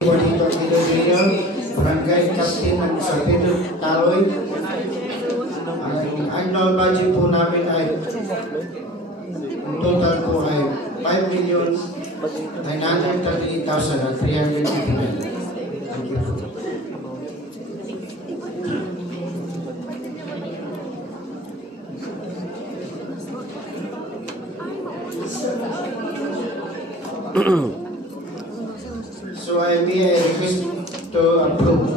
Juanito Aquino Jr., Barangay Captain ng San Pedro Taloy. Ang annual budget po namin ay ang total po ay 5,938,359. Thank you. So I may request to approve.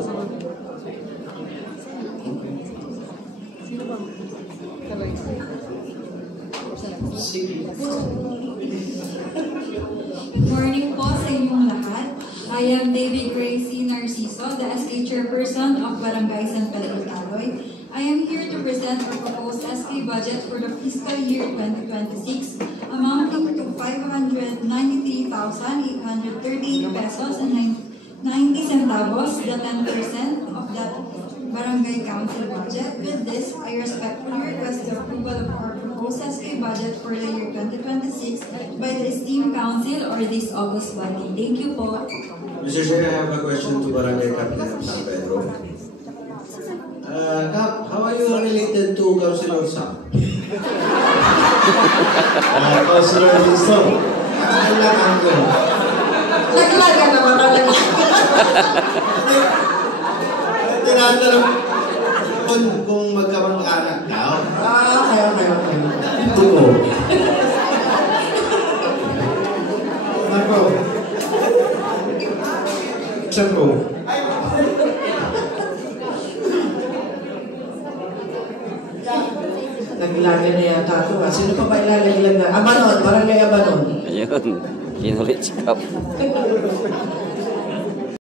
Good morning po sa inyong lahat. I am David Gracie Narciso, the SK Chairperson of Barangay San Pedro Taloy. I am here to present our proposed SK budget for the fiscal year 2026 amounting to 593,838 pesos and 90 centavos, the 10% of that Barangay Council budget. With this, I respectfully request the approval of our proposed SK budget for the year 2026 by the esteemed council or this August body. Thank you po. Mr. Chair, I have a question to Barangay Captain of San Pedro. Cap, how are you related to Councilor Sam? Councilor Wilson. Kailangan ko. Naglaga naman talaga. Tinatanong kung magkamag-anak daw. Kaya. Ito ko. Nako. Saan ko? Naglaga na yata ito. Sino pa ba ilalaglag na? Abanon, Barangay Abanon. Ayun, kinulit si Kap.